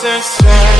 ce soir.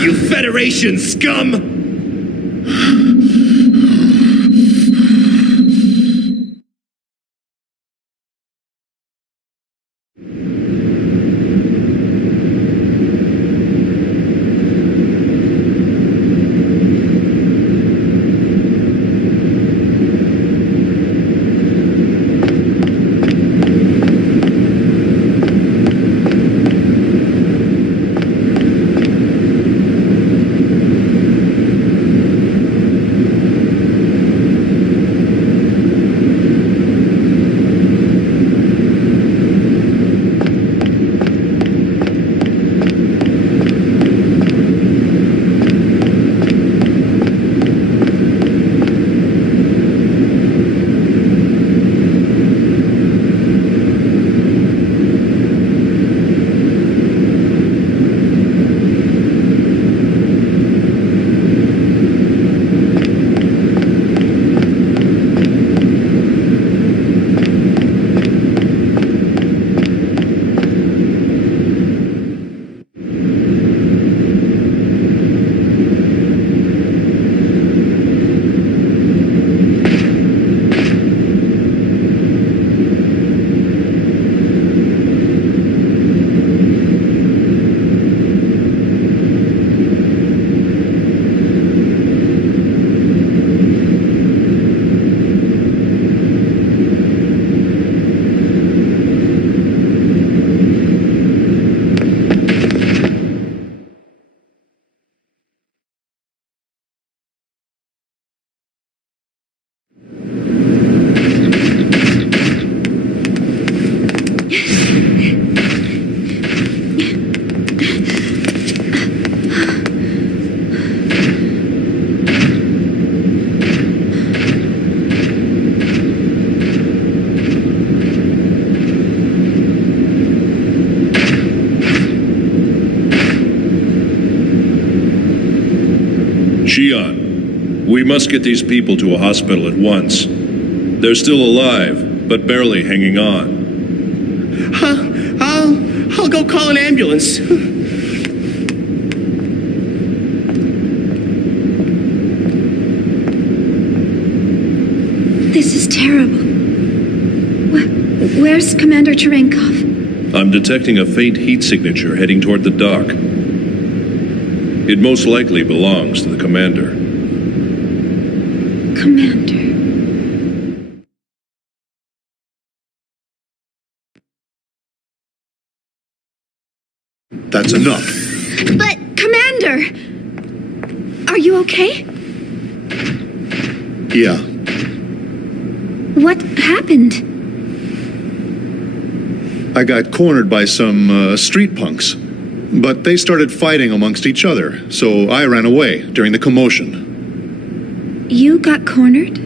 You Federation scum! Shion, we must get these people to a hospital at once. They're still alive, but barely hanging on. I'll go call an ambulance. This is terrible. Where's Commander Cherenkov? I'm detecting a faint heat signature heading toward the dock. It most likely belongs to the commander. Commander. That's enough. But, Commander! Are you okay? Yeah, What happened? I got cornered by some street punks. But they started fighting amongst each other, so I ran away during the commotion. You got cornered?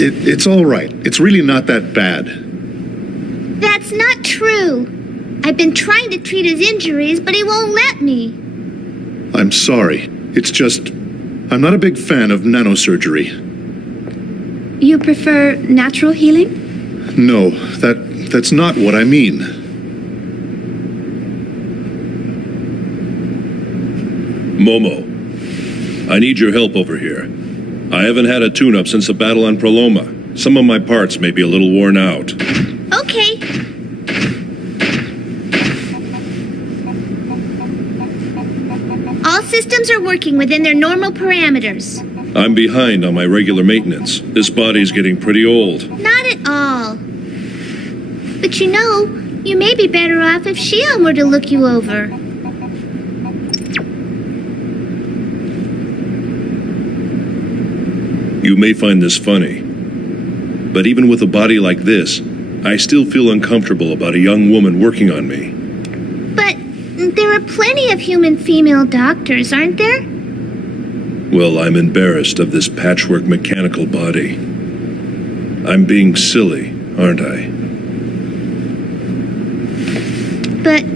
It's all right. It's really not that bad. That's not true. I've been trying to treat his injuries, but he won't let me. I'm sorry. It's just, I'm not a big fan of nanosurgery. You prefer natural healing? No, that's not what I mean. Momo, I need your help over here. I haven't had a tune-up since the battle on Proloma. Some of my parts may be a little worn out. Okay. All systems are working within their normal parameters. I'm behind on my regular maintenance. This body's getting pretty old. Not at all. But you know, you may be better off if Shion were to look you over. You may find this funny, but even with a body like this, I still feel uncomfortable about a young woman working on me. But there are plenty of human female doctors, aren't there? Well, I'm embarrassed of this patchwork mechanical body. I'm being silly, aren't I? But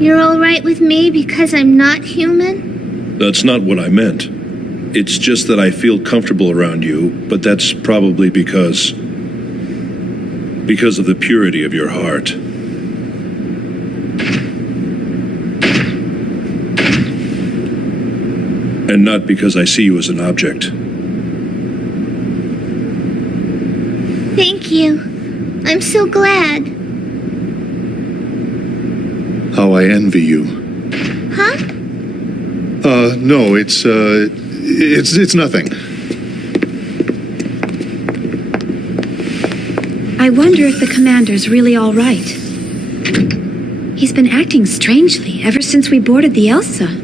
you're all right with me because I'm not human? That's not what I meant. It's just that I feel comfortable around you, but that's probably because of the purity of your heart. And not because I see you as an object. Thank you. I'm so glad. How I envy you. Huh? No, it's nothing. I wonder if the commander's really all right. He's been acting strangely ever since we boarded the Elsa.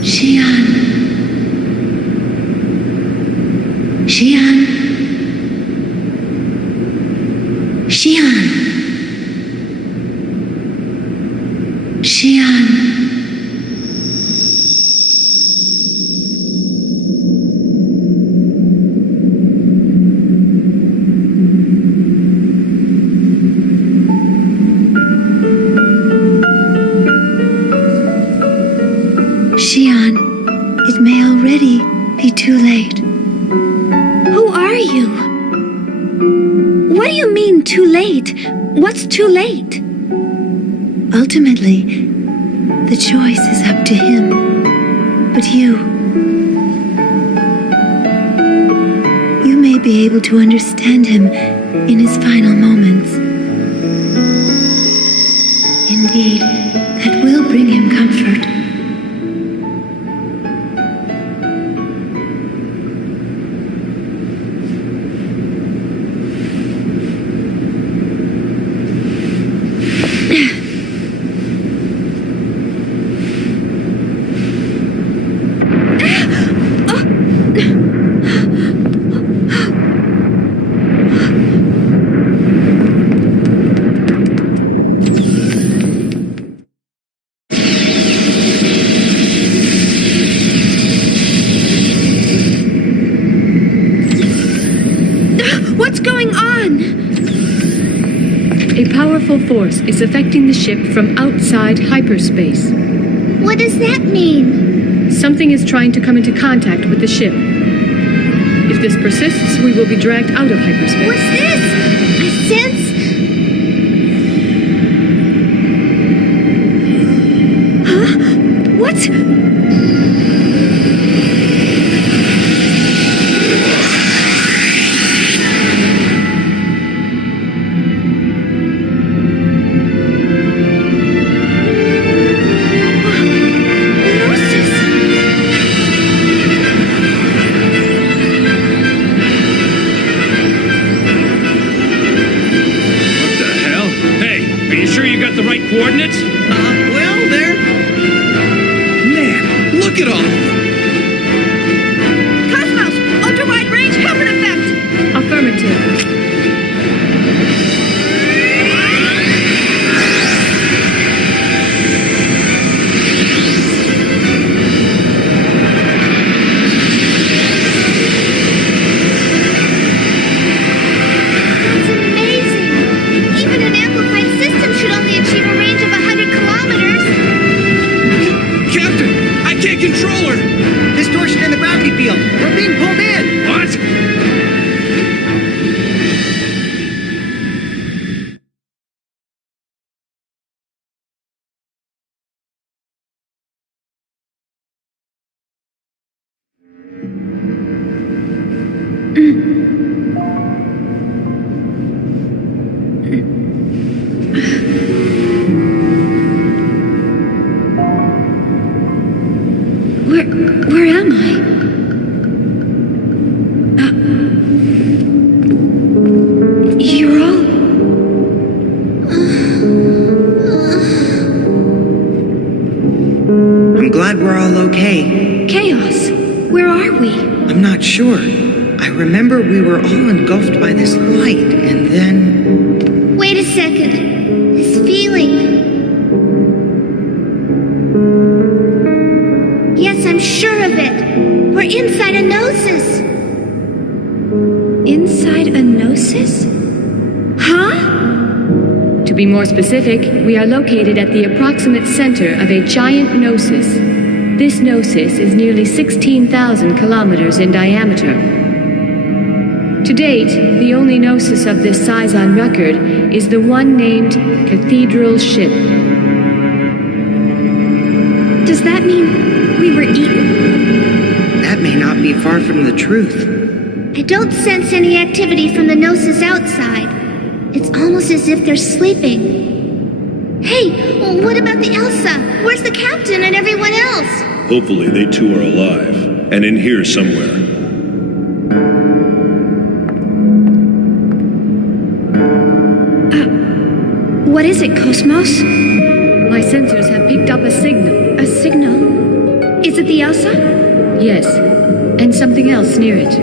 Shion. Shion. Shion. Shion. Shion, it may already be too late. Who are you? What do you mean, too late? What's too late? Ultimately, the choice is up to him. But you may be able to understand him in his final moments. Indeed, that will bring him comfort. is affecting the ship from outside hyperspace. What does that mean? Something is trying to come into contact with the ship. If this persists, we will be dragged out of hyperspace. What's this? I sense... Huh? What? Coordinates? Well, there. Man, look at all of them. KOS-MOS! Ultra-wide range helmet effect! Affirmative. Controller! Distortion in the gravity field. We're being pulled in. What? Where am I? You're all... I'm glad we're all okay. Chaos. Where are we? I'm not sure. I remember we were all engulfed by this light, and then... Wait a second. This feeling... Yes, I'm sure of it. We're inside a gnosis. Inside a gnosis? Huh? To be more specific, we are located at the approximate center of a giant gnosis. This gnosis is nearly 16,000 kilometers in diameter. To date, the only gnosis of this size on record is the one named Cathedral Ship. Does that mean we were eaten? That may not be far from the truth. I don't sense any activity from the gnosis outside. It's almost as if they're sleeping. Hey, what about the Elsa? Where's the captain and everyone else? Hopefully they too are alive, and in here somewhere. What is it, KOS-MOS? My sensors have picked up a signal. A signal? Is it the Elsa? Yes, and something else near it.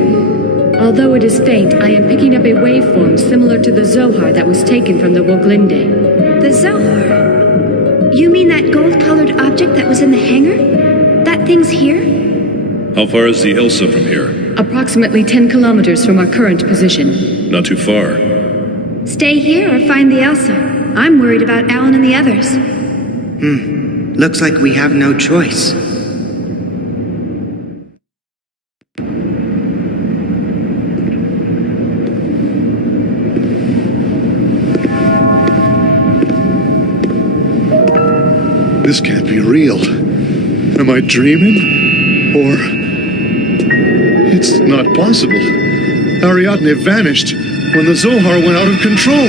Although it is faint, I am picking up a waveform similar to the Zohar that was taken from the Woglinde. The Zohar? You mean that gold-colored object that was in the hangar? That thing's here? How far is the Elsa from here? Approximately 10 kilometers from our current position. Not too far. Stay here or find the Elsa. I'm worried about Alan and the others. Looks like we have no choice. This can't be real. Am I dreaming? Or... It's not possible. Ariadne vanished when the Zohar went out of control.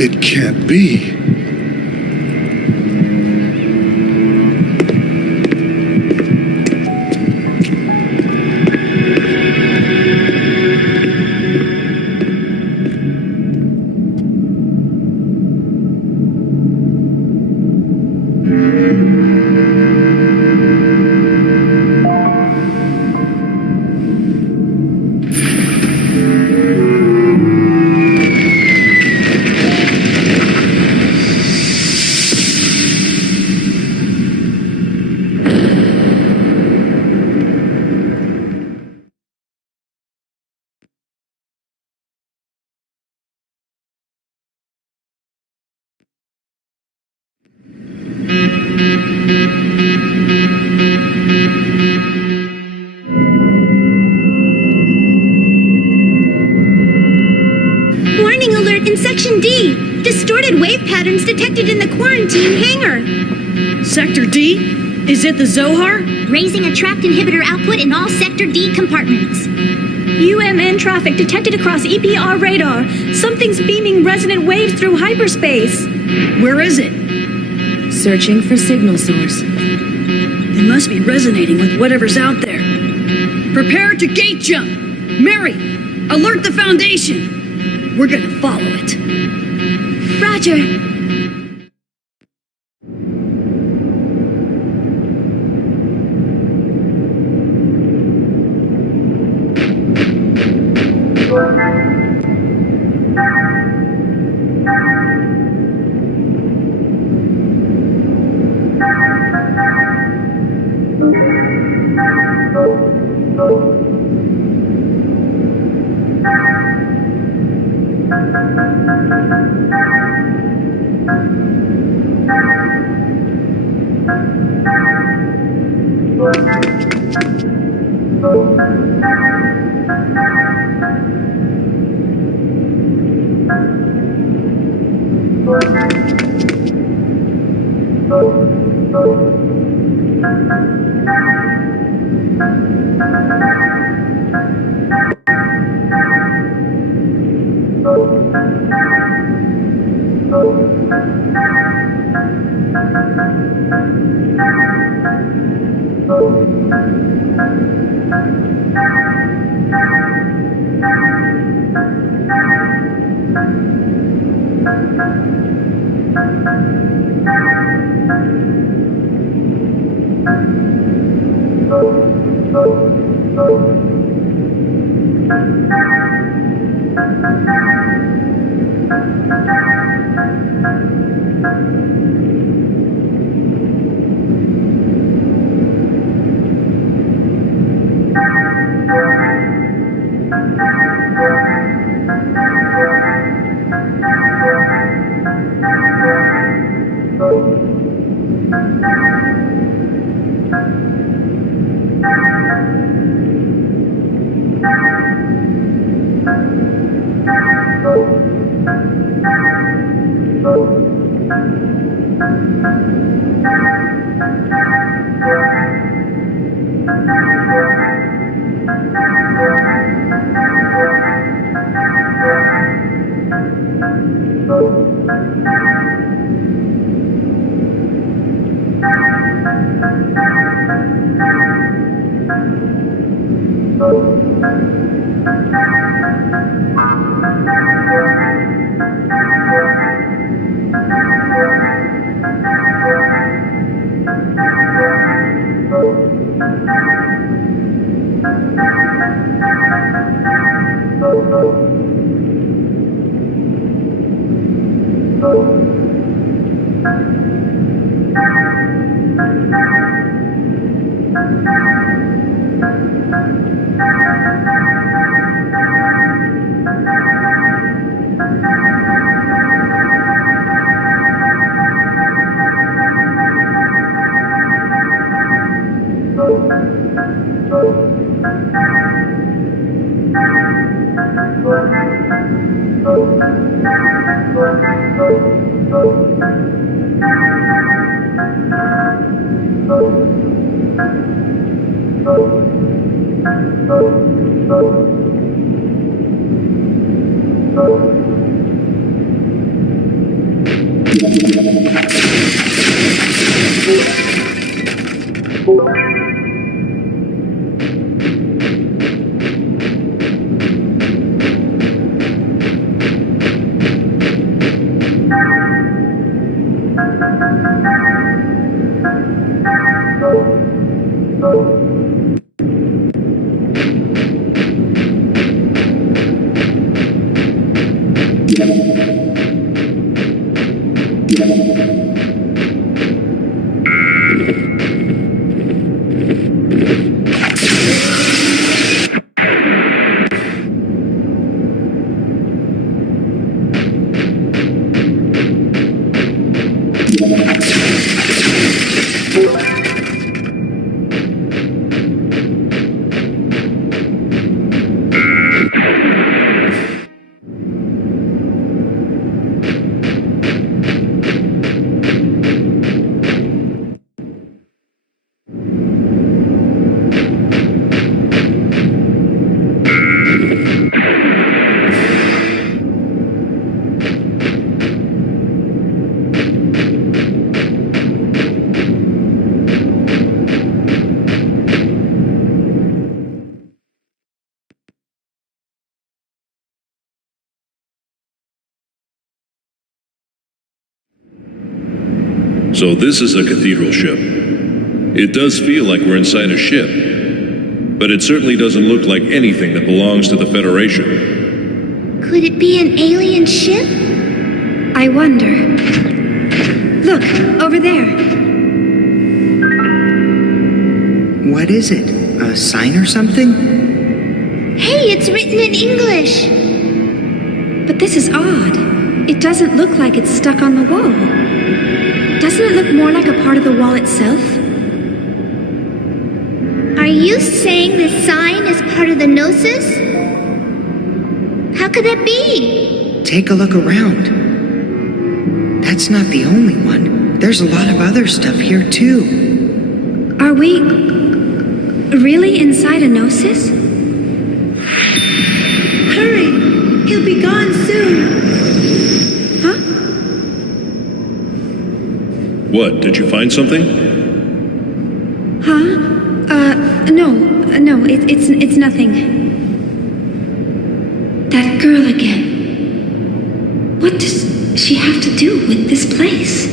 It can't be. distorted wave patterns detected in the quarantine hangar. Sector D? Is it the Zohar? Raising a trapped inhibitor output in all Sector D compartments. UMN traffic detected across EPR radar. Something's beaming resonant waves through hyperspace. Where is it? Searching for signal source. It must be resonating with whatever's out there. Prepare to gate jump. Mary, alert the Foundation. We're gonna follow it. Roger. So this is a cathedral ship. It does feel like we're inside a ship, but it certainly doesn't look like anything that belongs to the Federation. Could it be an alien ship? I wonder. Look, over there. What is it? A sign or something? Hey, it's written in English. But this is odd. It doesn't look like it's stuck on the wall. Doesn't it look more like a part of the wall itself? Are you saying this sign is part of the Gnosis? How could that be? Take a look around. That's not the only one. There's a lot of other stuff here, too. Are we really inside a Gnosis? Hurry! He'll be gone soon. Huh? What, did you find something? Huh? No, it's nothing. That girl again. What does she have to do with this place?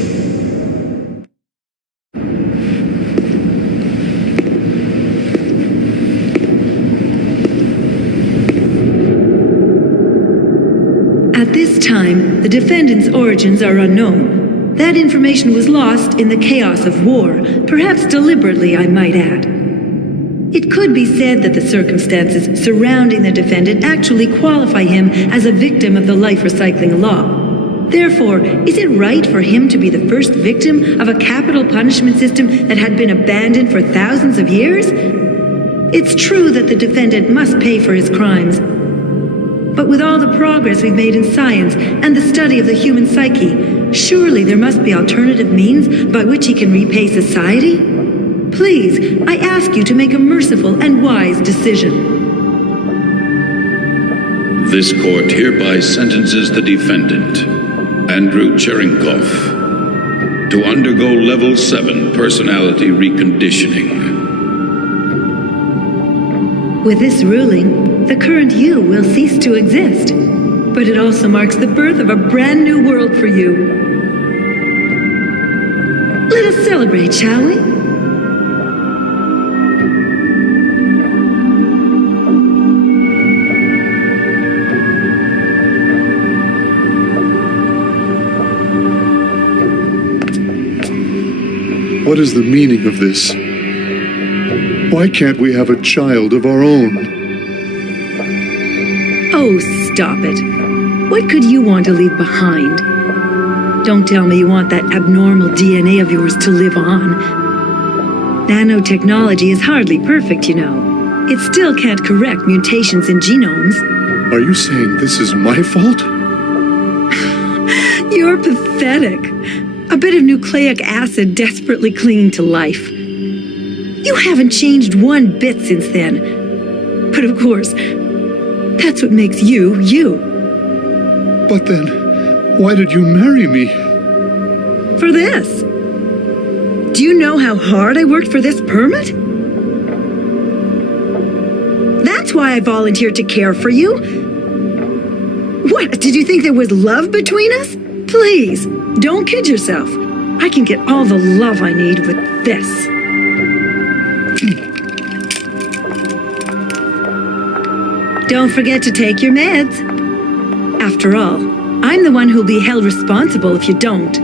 At this time, the defendant's origins are unknown. That information was lost in the chaos of war, perhaps deliberately, I might add. It could be said that the circumstances surrounding the defendant actually qualify him as a victim of the life recycling law. Therefore, is it right for him to be the first victim of a capital punishment system that had been abandoned for thousands of years? It's true that the defendant must pay for his crimes. But with all the progress we've made in science and the study of the human psyche, surely there must be alternative means by which he can repay society? Please, I ask you to make a merciful and wise decision. This court hereby sentences the defendant, Andrew Cherenkov, to undergo Level 7 personality reconditioning. With this ruling, the current you will cease to exist. But it also marks the birth of a brand new world for you. Let us celebrate, shall we? What is the meaning of this? Why can't we have a child of our own? Oh, stop it. What could you want to leave behind? Don't tell me you want that abnormal DNA of yours to live on. Nanotechnology is hardly perfect, you know. It still can't correct mutations in genomes. Are you saying this is my fault? You're pathetic. A bit of nucleic acid desperately clinging to life. You haven't changed one bit since then. But of course, that's what makes you, you. But then, why did you marry me? For this. Do you know how hard I worked for this permit? That's why I volunteered to care for you. What, did you think there was love between us? Please, don't kid yourself. I can get all the love I need with this. Don't forget to take your meds. After all, I'm the one who'll be held responsible if you don't.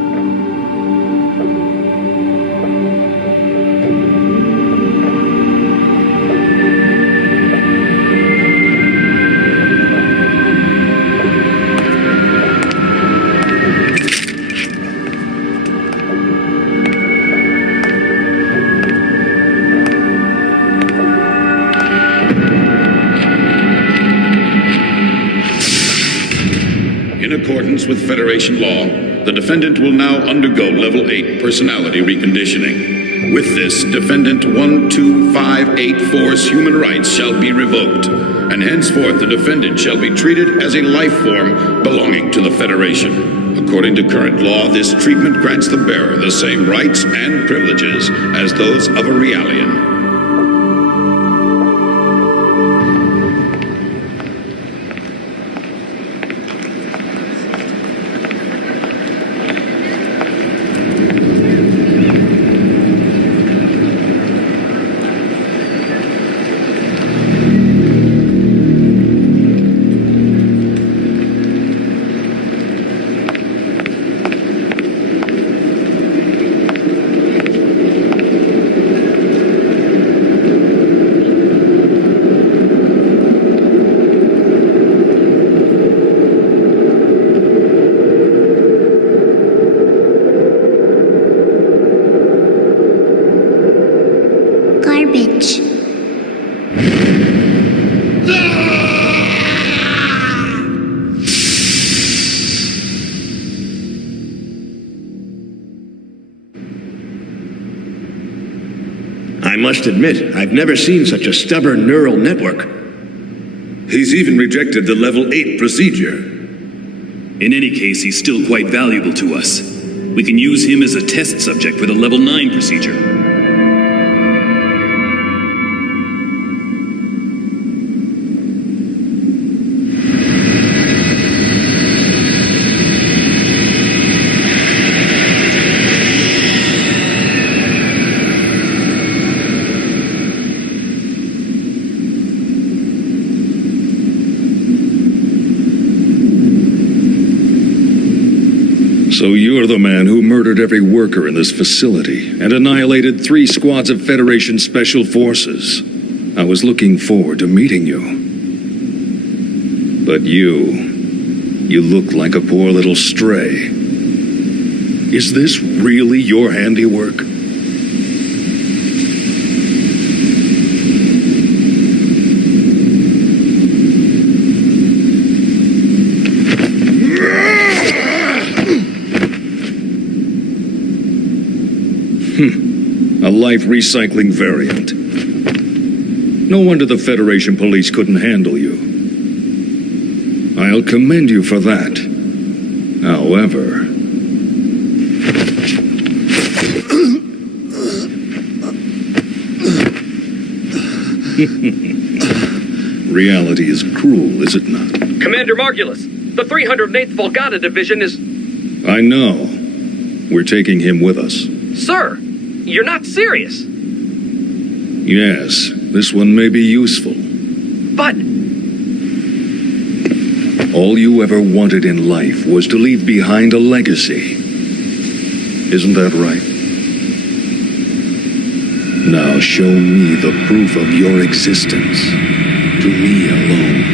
In accordance with Federation law, the defendant will now undergo Level 8 personality reconditioning. With this, Defendant 12584's human rights shall be revoked, and henceforth the defendant shall be treated as a life form belonging to the Federation. According to current law, this treatment grants the bearer the same rights and privileges as those of a Realian. I must admit, I've never seen such a stubborn neural network. He's even rejected the level 8 procedure. In any case, he's still quite valuable to us. We can use him as a test subject for the level 9 procedure. So you're the man who murdered every worker in this facility and annihilated 3 squads of Federation Special Forces. I was looking forward to meeting you. But you look like a poor little stray. Is this really your handiwork? A life recycling variant. No wonder the Federation police couldn't handle you. I'll commend you for that. However... reality is cruel, is it not? Commander Margulis, the 308th Volgata Division is... I know. We're taking him with us. Sir, you're not serious. Yes, this one may be useful. But... all you ever wanted in life was to leave behind a legacy. Isn't that right? Now show me the proof of your existence. To me alone.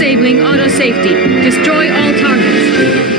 Disabling auto safety. Destroy all targets.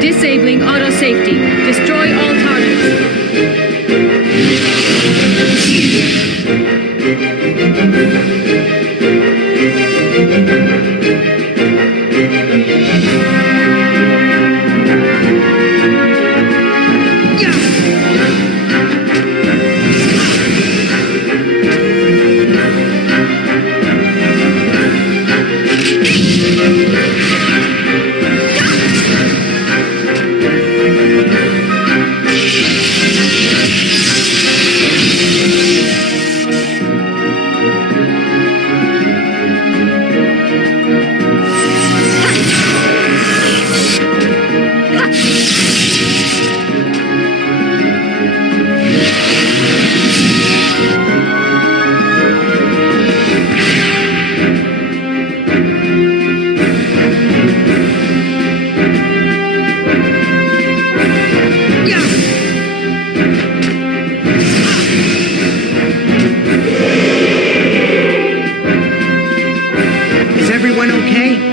Disabling auto safety. Destroy all targets. Is everyone okay?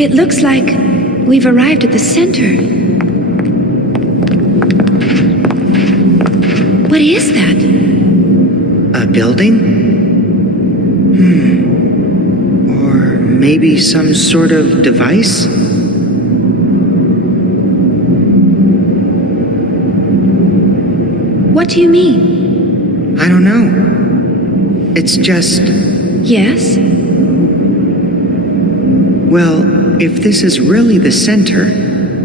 It looks like we've arrived at the center. What is that? A building? Or maybe some sort of device? What do you mean? I don't know. It's just... Yes? Well, if this is really the center,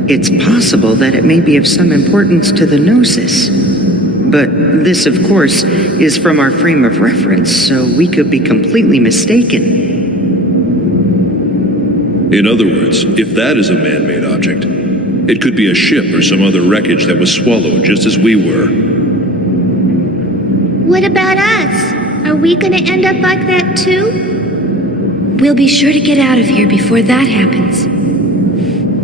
it's possible that it may be of some importance to the Gnosis. But this, of course, is from our frame of reference, so we could be completely mistaken. In other words, if that is a man-made object, it could be a ship or some other wreckage that was swallowed just as we were. What about us? Are we gonna end up like that too? We'll be sure to get out of here before that happens.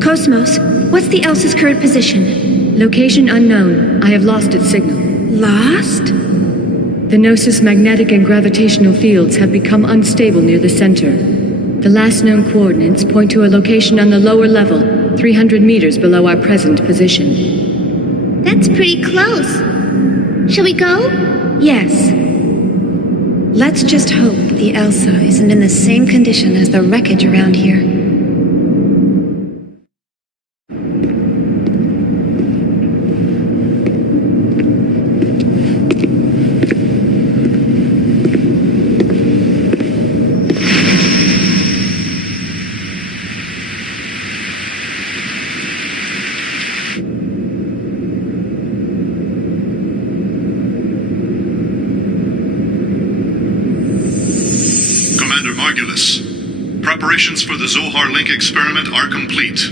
KOS-MOS, what's the Elsa's current position? Location unknown. I have lost its signal. Lost? The Gnosis magnetic and gravitational fields have become unstable near the center. The last known coordinates point to a location on the lower level, 300 meters below our present position. That's pretty close. Shall we go? Yes. Let's just hope the Elsa isn't in the same condition as the wreckage around here. Preparations for the Zohar Link experiment are complete.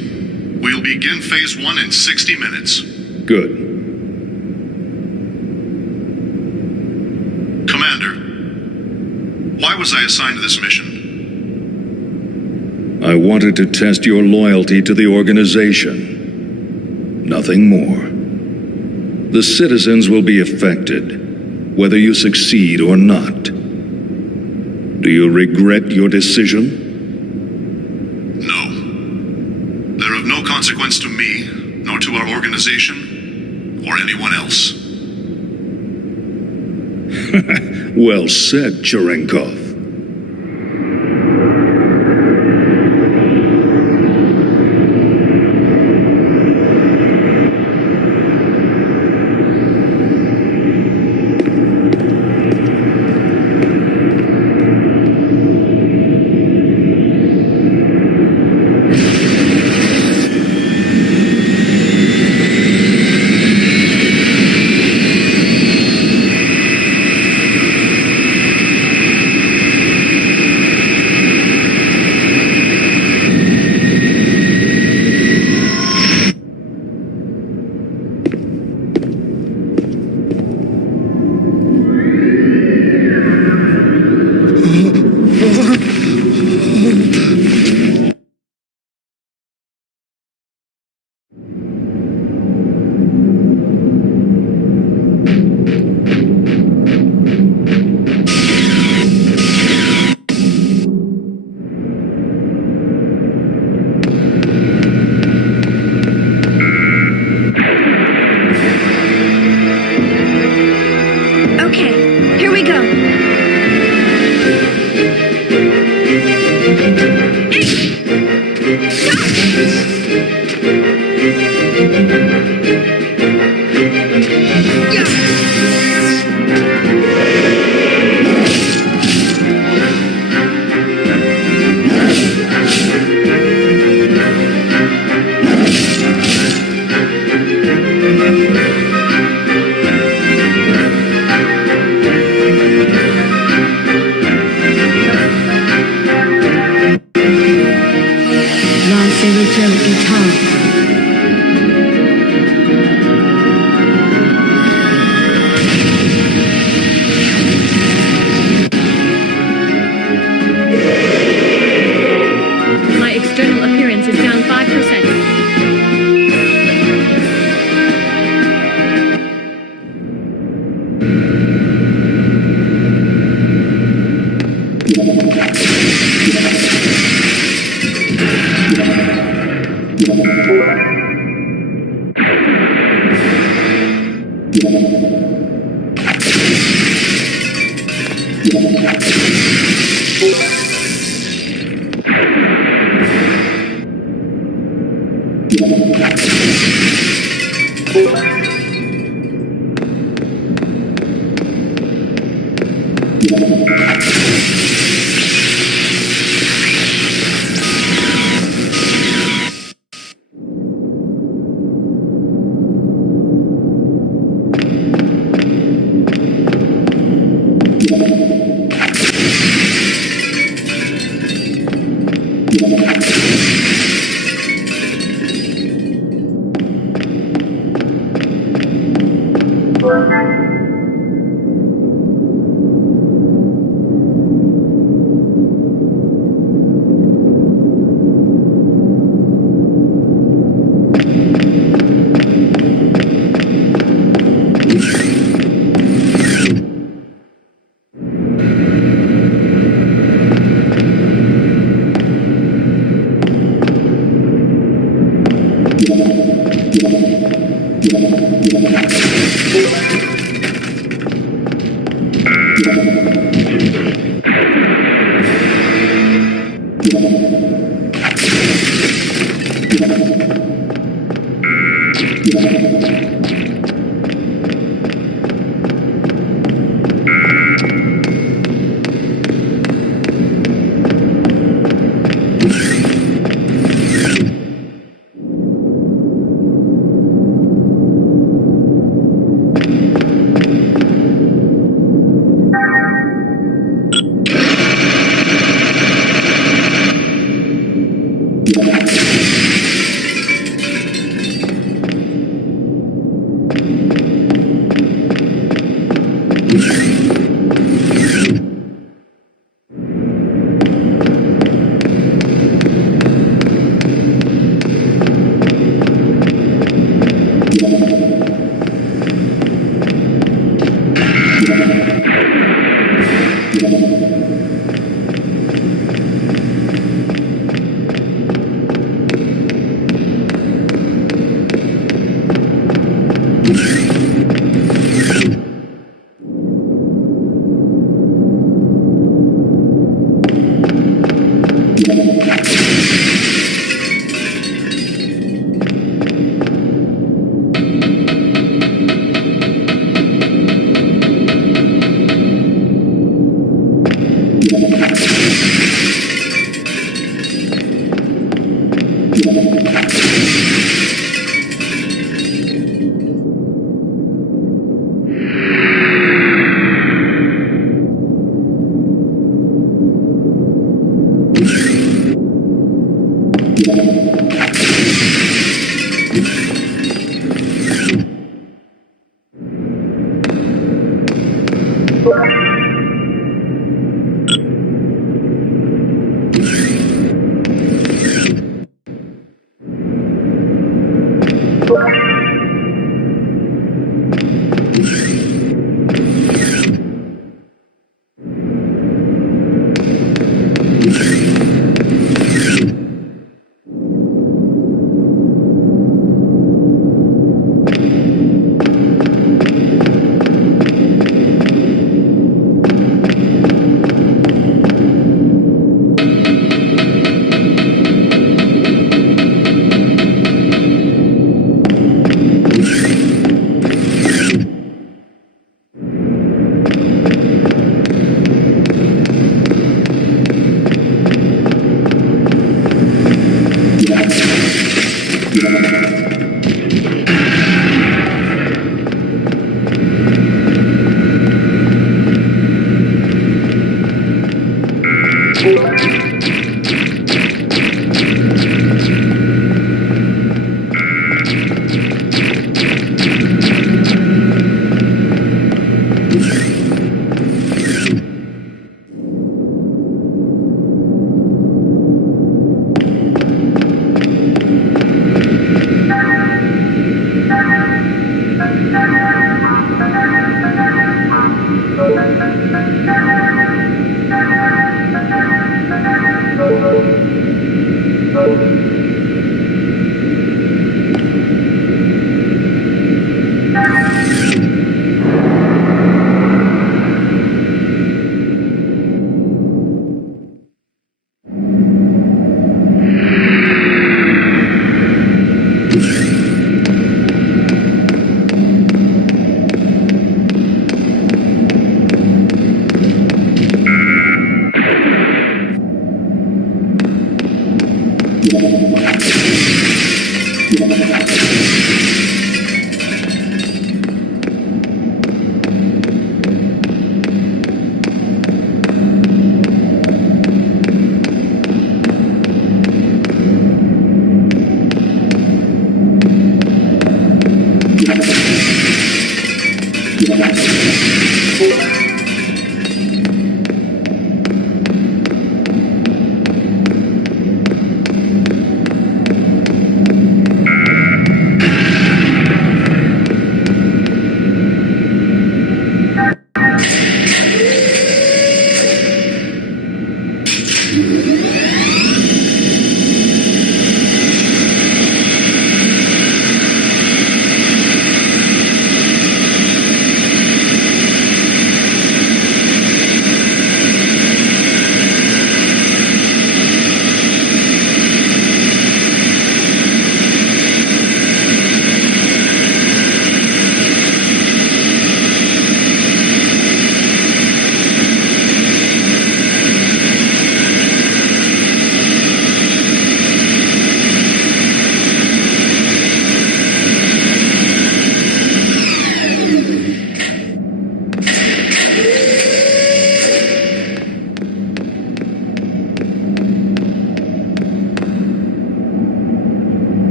We'll begin phase 1 in 60 minutes. Good. Commander, why was I assigned this mission? I wanted to test your loyalty to the organization. Nothing more. The citizens will be affected, whether you succeed or not. Do you regret your decision? No. They're of no consequence to me, nor to our organization, or anyone else. Well said, Cherenkov.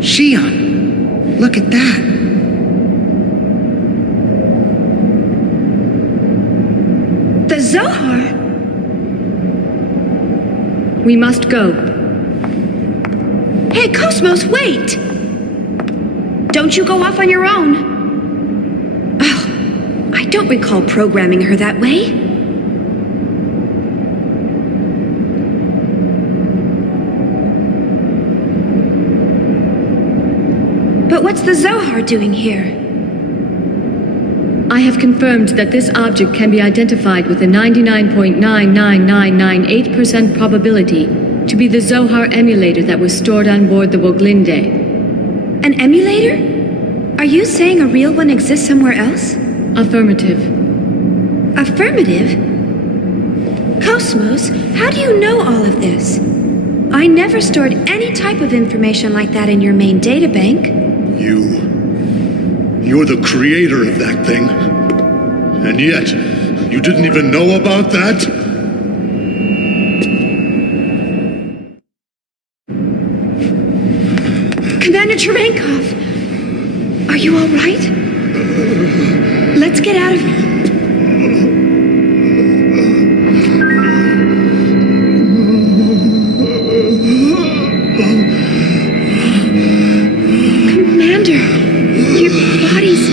Shion, look at that. The Zohar? We must go. Hey, KOS-MOS, wait! Don't you go off on your own. Oh, I don't recall programming her that way. But what's the Zohar doing here? I have confirmed that this object can be identified with a 99.99998% probability to be the Zohar emulator that was stored on board the Woglinde. An emulator? Are you saying a real one exists somewhere else? Affirmative. Affirmative? KOS-MOS, how do you know all of this? I never stored any type of information like that in your main databank. You're the creator of that thing. And yet, you didn't even know about that? Commander Cherenkov, are you all right? Let's get out of here. Commander, your body's...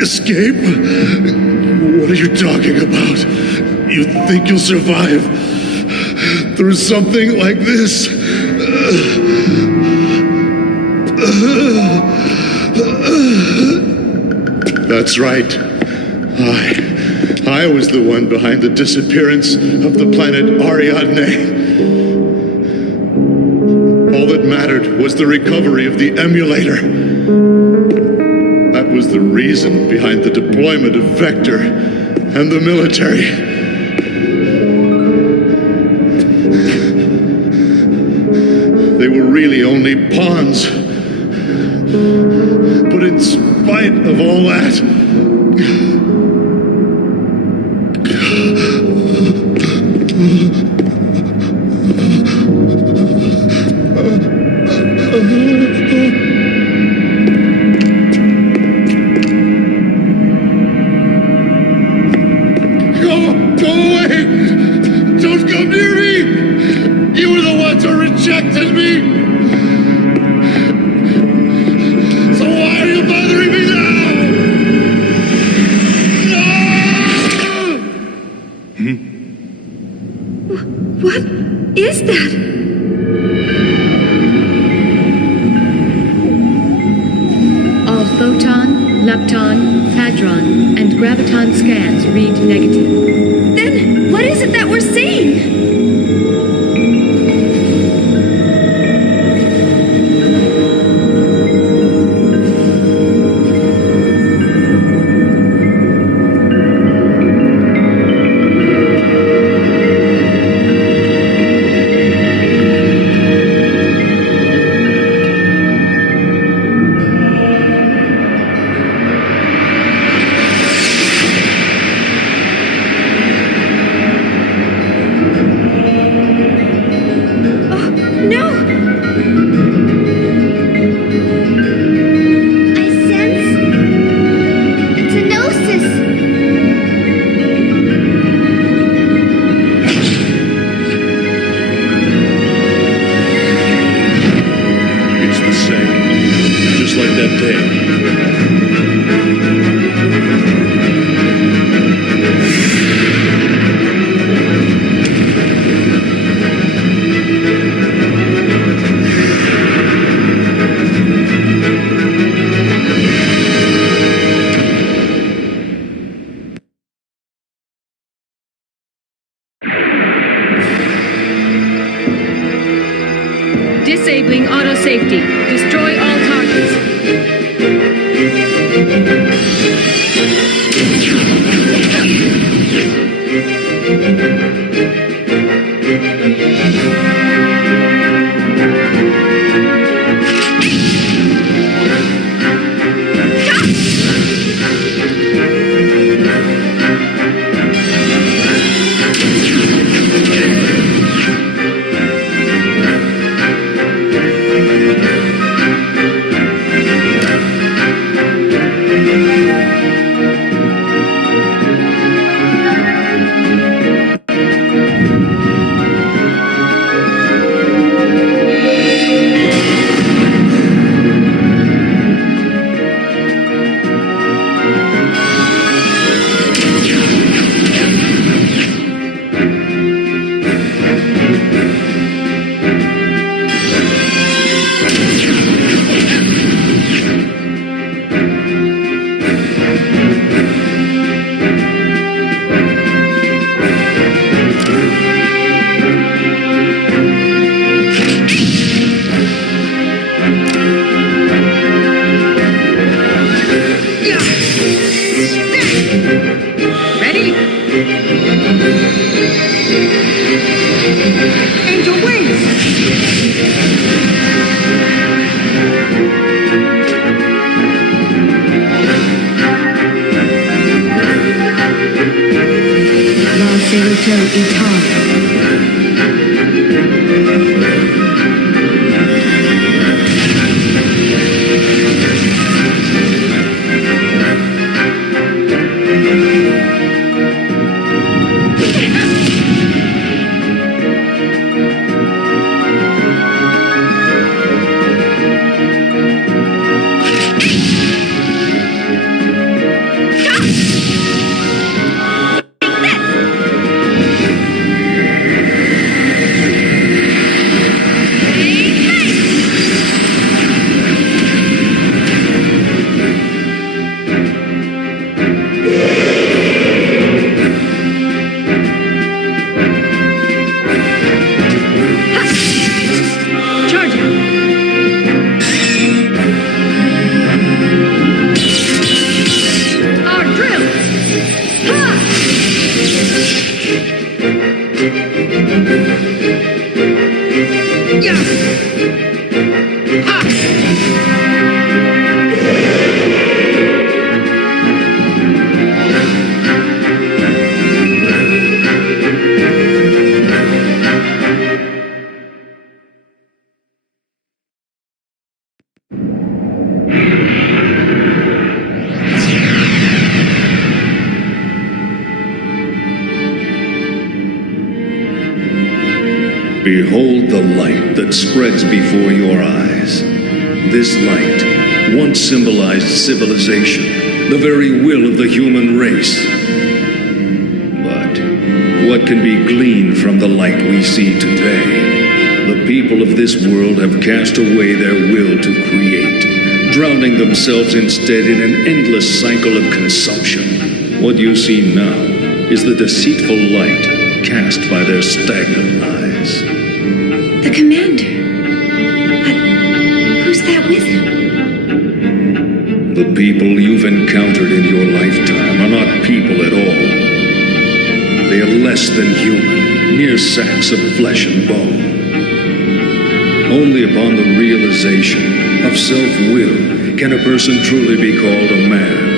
Escape? What are you talking about? You think you'll survive through something like this? That's right. I was the one behind the disappearance of the planet Ariadne. All that mattered was the recovery of the emulator. That was the reason behind the deployment of Vector and the military. They were really only pawns. But in spite of all that, Go away! Don't come near me! You were the ones who rejected me! So why are you bothering me now? No! What is that? All photon, lepton, hadron, and graviton scans read negative. This Disabling auto safety. Destroy all targets. Behold the light that spreads before your eyes. This light once symbolized civilization, the very will of the human race. But what can be gleaned from the light we see today? The people of this world have cast away their will to create, drowning themselves instead in an endless cycle of consumption. What you see now is the deceitful light cast by their stagnant eyes. The commander. But who's that with him? The people you've encountered in your lifetime are not people at all. They are less than human, mere sacks of flesh and bone. Only upon the realization of self-will can a person truly be called a man.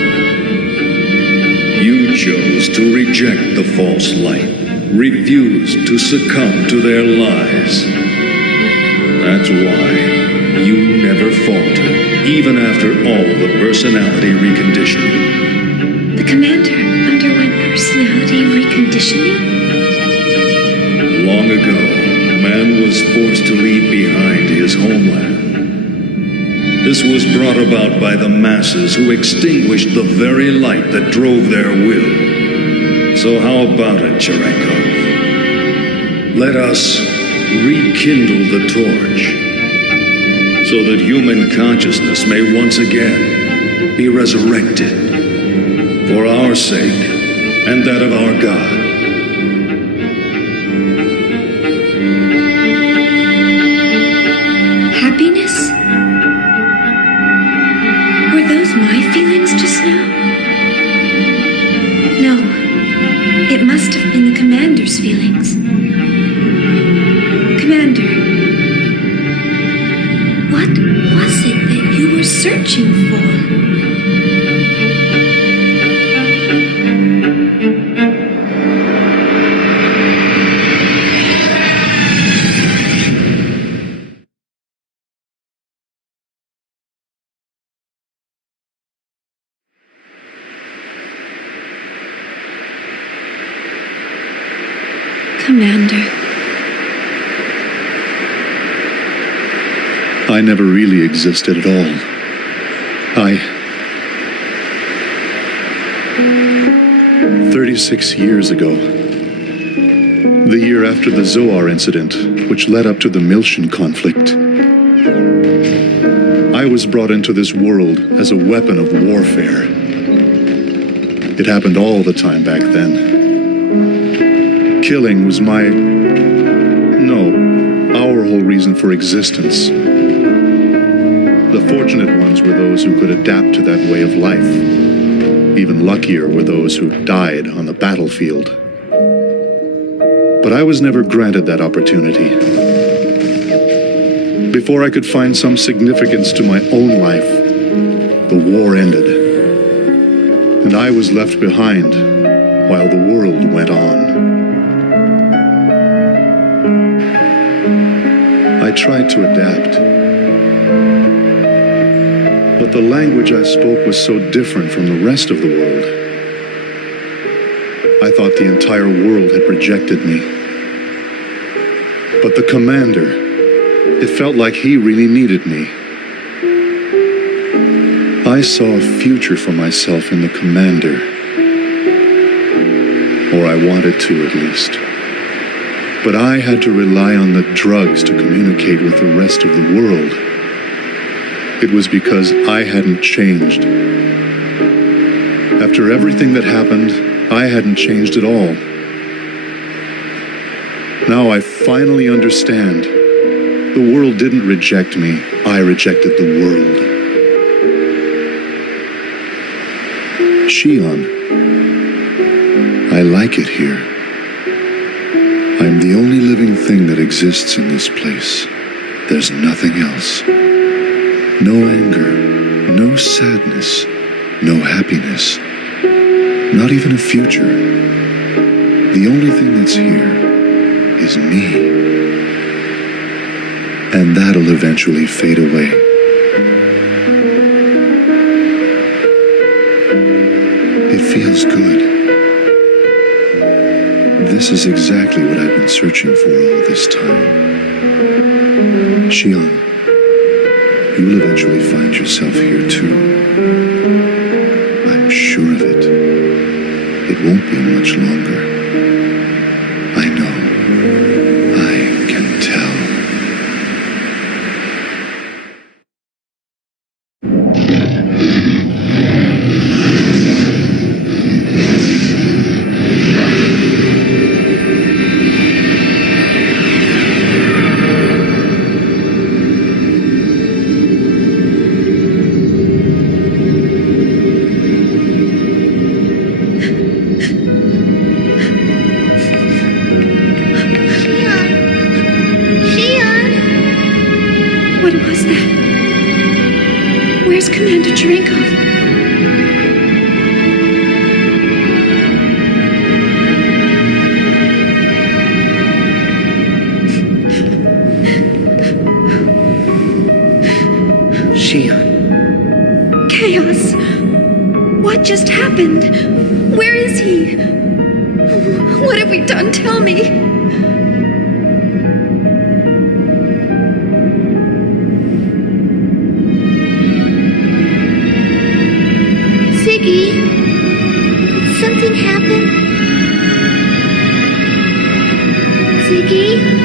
You chose to reject the false light, refused to succumb to their lies. That's why you never faltered, even after all the personality reconditioning. The commander underwent personality reconditioning? Long ago, man was forced to leave behind his homeland. This was brought about by the masses who extinguished the very light that drove their will. So how about it, Cherenkov? Let us rekindle the torch, so that human consciousness may once again be resurrected, for our sake and that of our God. feelings. Commander, what was it that you were searching for? Commander. I never really existed at all. 36 years ago, the year after the Zohar incident, which led up to the Milshan conflict, I was brought into this world as a weapon of warfare. It happened all the time back then. Killing was our whole reason for existence. The fortunate ones were those who could adapt to that way of life. Even luckier were those who died on the battlefield. But I was never granted that opportunity. Before I could find some significance to my own life, the war ended. And I was left behind while the world went on. I tried to adapt. But the language I spoke was so different from the rest of the world. I thought the entire world had rejected me. But the commander, it felt like he really needed me. I saw a future for myself in the commander. Or I wanted to, at least. But I had to rely on the drugs to communicate with the rest of the world. It was because I hadn't changed. After everything that happened, I hadn't changed at all. Now I finally understand. The world didn't reject me. I rejected the world. Shion, I like it here. I'm the only living thing that exists in this place. There's nothing else. No anger, no sadness, no happiness, not even a future. The only thing that's here is me. And that'll eventually fade away. It feels good. This is exactly what I've been searching for all this time. Shion, you will eventually find yourself here too. I'm sure of it. It won't be much longer. I know. I can tell.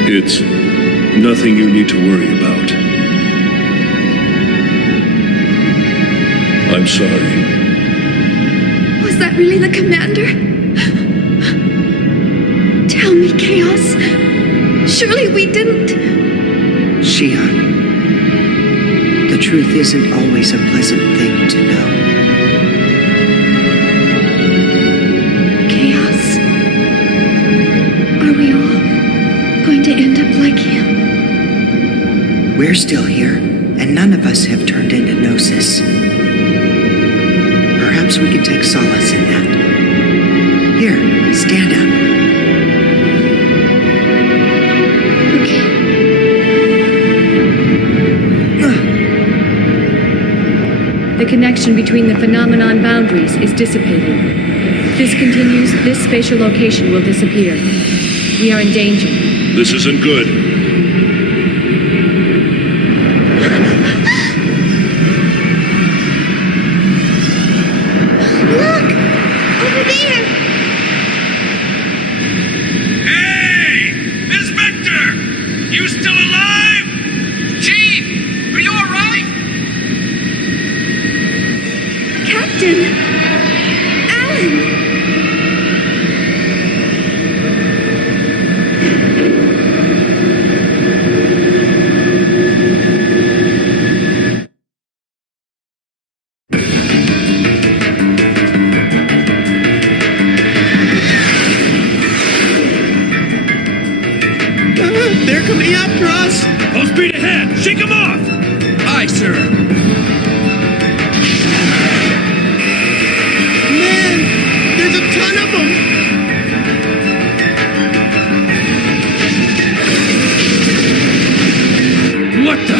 It's nothing you need to worry about. I'm sorry. Was that really the commander? Tell me, Chaos. Surely we didn't... Shion, the truth isn't always a pleasant thing to know. Chaos? Are still here, and none of us have turned into Gnosis. Perhaps we can take solace in that. Here, stand up. Okay. The connection between the phenomenon boundaries is dissipating. If this continues, this spatial location will disappear. We are in danger. This isn't good. Look! Over there! Hey! Miss Victor! You still alive? Chief! Are you alright? Captain! Alan! They're coming after us! Full speed ahead! Shake them off! Aye, sir. Man! There's a ton of them! What the?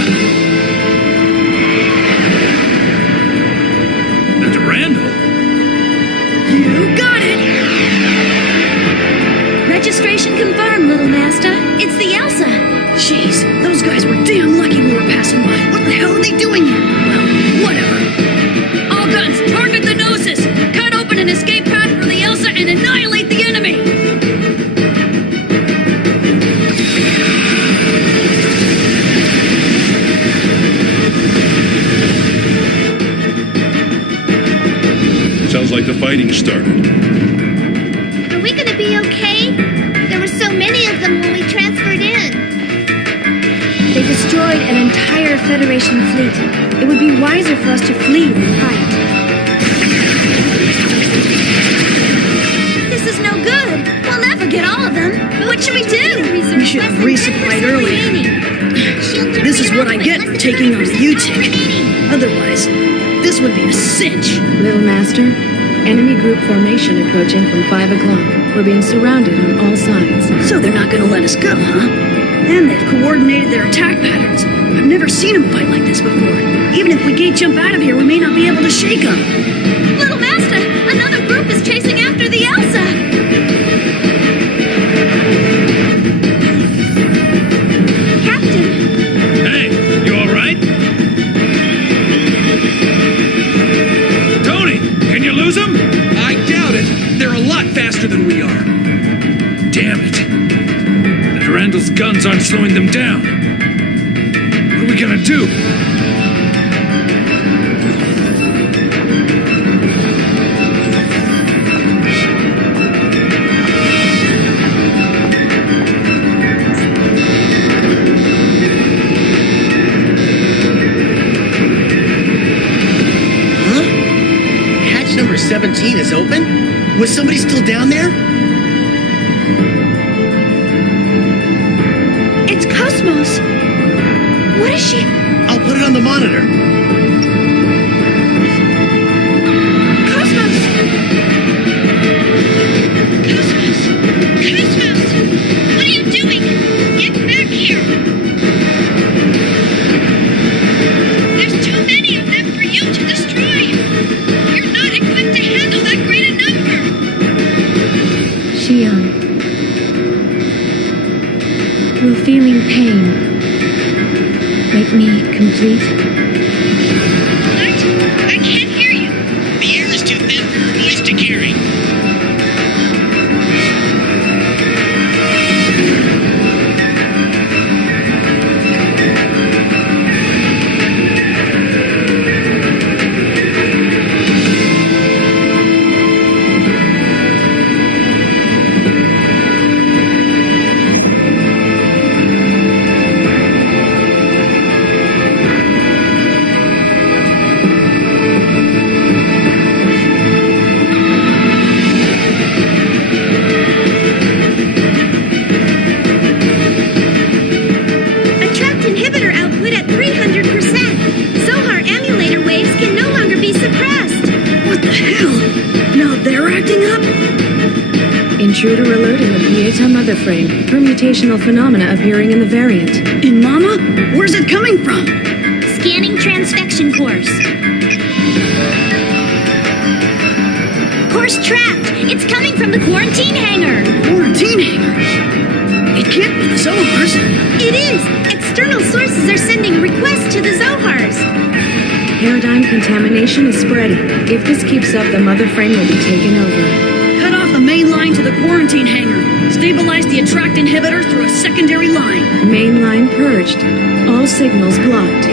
Dr. Randall? You got it! Registration confirmed, Little Master. It's the Elsa. Jeez, those guys were damn lucky we were passing by. What the hell are they doing here? Well, whatever. All guns, target the Gnosis! Cut open an escape path for the Elsa and annihilate the enemy! Sounds like the fighting started. Are we gonna be okay? There were so many of them when we transferred in. They destroyed an entire Federation fleet. It would be wiser for us to flee than fight. This is no good. We'll never get all of them. What should we do? We should have resupplied earlier. This is what I get for taking on the U-Tick. Otherwise, this would be a cinch. Little Master, enemy group formation approaching from 5 o'clock. We're being surrounded on all sides. So they're not gonna let us go, huh? And they've coordinated their attack patterns. I've never seen them fight like this before. Even if we gate jump out of here, we may not be able to shake them. Little Master, another group is chasing after the Elsa. Captain! Hey, you alright? Tony, can you lose them? I doubt it. They're a lot faster than we are. Damn it. The Randall's guns aren't slowing them down. What are we gonna do? Hatch number 17 is open? Was somebody still down there? It's KOS-MOS. What is she? I'll put it on the monitor. KOS-MOS! KOS-MOS! KOS-MOS! What are you doing? Get back here! There's too many of them for you to destroy! You're not equipped to handle that great a number! Shion. Will feeling pain make me complete? What? I can't hear you. The air is too thin for her voice to carry. Intruder alert in the Pieta mother frame. Permutational phenomena appearing in the variant. In Mama? Where's it coming from? Scanning transfection course. Course trapped. It's coming from the quarantine hangar. Quarantine hangar? It can't be the Zohars. It is. External sources are sending a request to the Zohars. Paradigm contamination is spreading. If this keeps up, the mother frame will be taken over. Cut off the main line to the quarantine hangar. Stabilize the attract inhibitor through a secondary line. Main line purged. All signals blocked.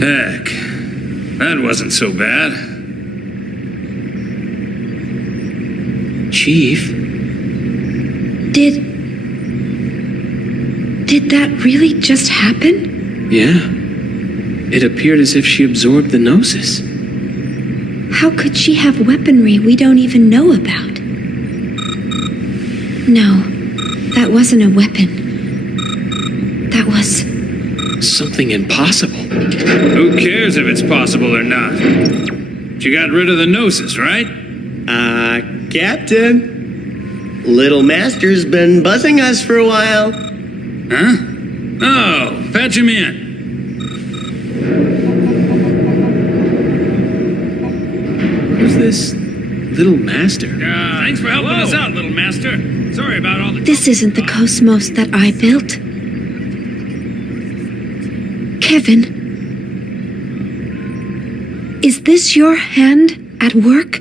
Heck, that wasn't so bad. Chief? Did that really just happen? Yeah. It appeared as if she absorbed the Gnosis. How could she have weaponry we don't even know about? No, that wasn't a weapon. That was... something impossible. Who cares if it's possible or not? She got rid of the Gnosis, right? Captain. Little Master's been buzzing us for a while. Huh? Oh, fetch him in. Who's this Little Master? Thanks for helping us out, Little Master. Sorry about all the... This isn't the KOS-MOS that I built. Kevin, is this your hand at work?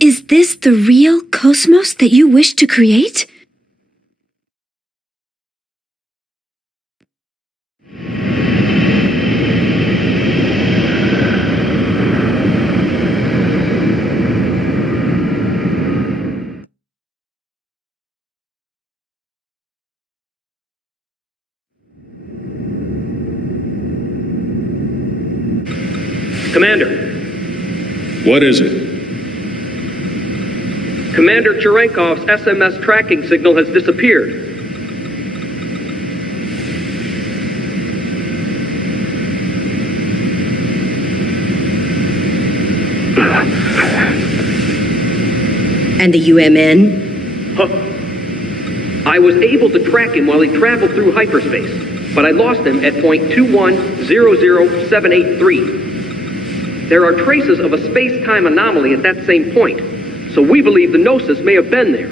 Is this the real KOS-MOS that you wish to create? Commander. What is it? Commander Cherenkov's SMS tracking signal has disappeared. And the UMN? Huh. I was able to track him while he traveled through hyperspace, but I lost him at point 2100783. There are traces of a space-time anomaly at that same point, so we believe the Gnosis may have been there.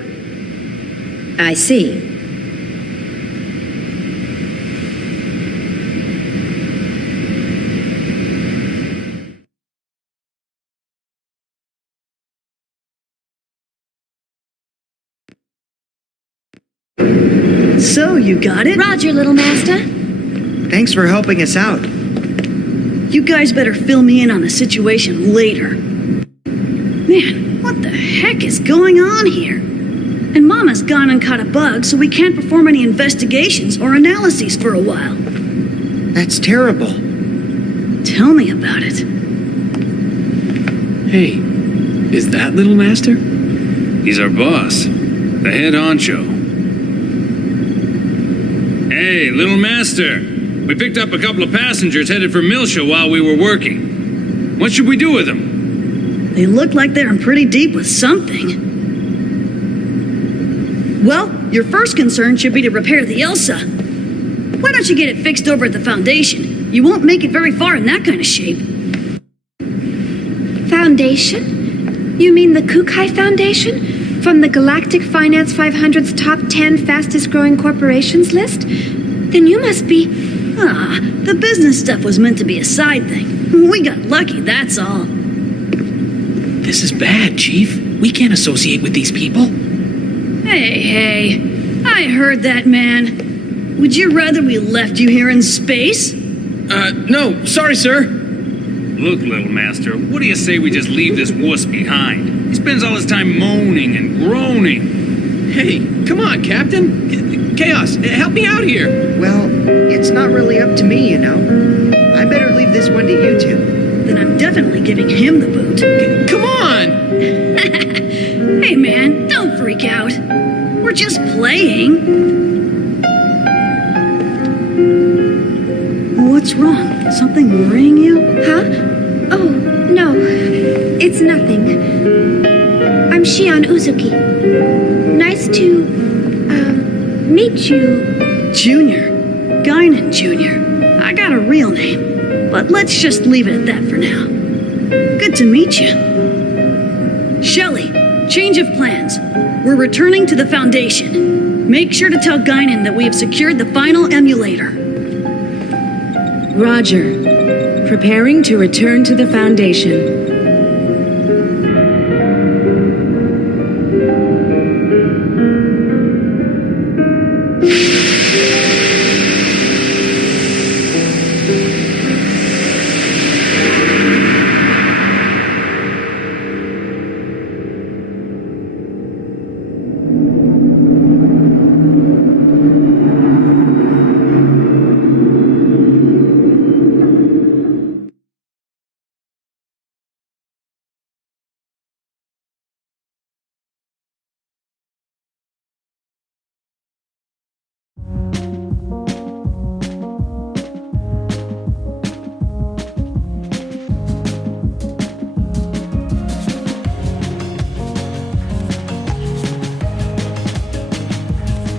I see. So, you got it? Roger, Little Master. Thanks for helping us out. You guys better fill me in on the situation later. Man, what the heck is going on here? And Mama's gone and caught a bug, so we can't perform any investigations or analyses for a while. That's terrible. Tell me about it. Hey, is that Little Master? He's our boss, the head honcho. Hey, Little Master. We picked up a couple of passengers headed for Milsha while we were working. What should we do with them? They look like they're in pretty deep with something. Well, your first concern should be to repair the Elsa. Why don't you get it fixed over at the Foundation? You won't make it very far in that kind of shape. Foundation? You mean the Kukai Foundation? From the Galactic Finance 500's top 10 fastest growing corporations list? Then you must be... The business stuff was meant to be a side thing. We got lucky, that's all. This is bad, Chief. We can't associate with these people. Hey, I heard that, man. Would you rather we left you here in space? No, sorry, sir. Look, little master, what do you say we just leave this wuss behind? He spends all his time moaning and groaning. Hey, come on, Captain. Chaos, help me out here. Well, it's not really up to me, you know. I better leave this one to you two. Then I'm definitely giving him the boot. Come on! Hey, man, don't freak out. We're just playing. What's wrong? Something worrying you? Huh? Oh, no. It's nothing. I'm Shion Uzuki. Nice to, meet you. Junior. Guinan Jr. I got a real name, but let's just leave it at that for now. Good to meet you. Shelley, change of plans. We're returning to the Foundation. Make sure to tell Guinan that we have secured the final emulator. Roger. Preparing to return to the Foundation.